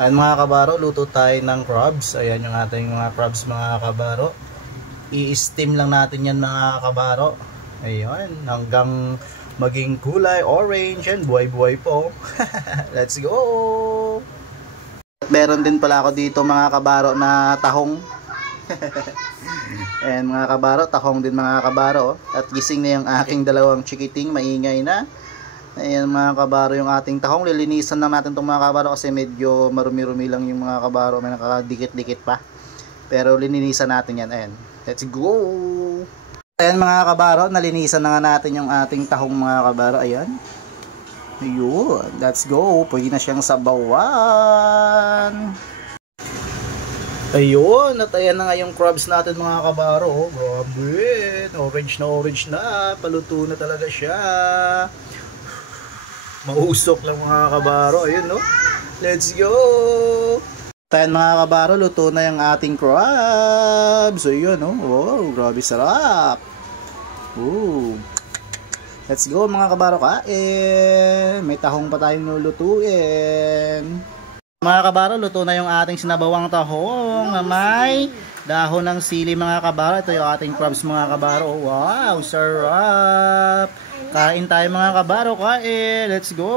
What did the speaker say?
Ayan mga kabaro, luto tayo ng crabs. Ayan yung ating mga crabs mga kabaro. I-steam lang natin yan mga kabaro. Ayan, hanggang maging kulay orange and buhay-buhay po. Let's go! Meron din pala ako dito mga kabaro na tahong. Ayan mga kabaro, tahong din mga kabaro. At gising na yung aking dalawang chikiting, maingay na. Ayan mga kabaro yung ating tahong. Lilinisan na natin itong mga kabaro kasi medyo marumi-rumi lang yung mga kabaro. May nakakadikit-dikit pa. Pero lilinisan natin yan. Ayan. Let's go! Ayan mga kabaro, nalinisan na nga natin yung ating tahong mga kabaro. Ayan. Ayun. Let's go. Pwede na siyang sabawan. Ayun. At ayan na nga yung crabs natin mga kabaro. Oh, grabe. Orange na. Paluto na talaga siya. Mausok lang mga kabaro. Ayun no. Let's go. Ayan mga kabaro, luto na yung ating crabs. Ayun no. Wow, grabe sarap. Ooh. Let's go mga kabaro, kain. May tahong pa tayong lulutuin. Mga kabaro, luto na yung ating sinabawang tahong na may dahon ng sili mga kabaro. Ito yung ating crabs mga kabaro. Wow, sarap. Kain tayo mga kabaro, kain. Let's go.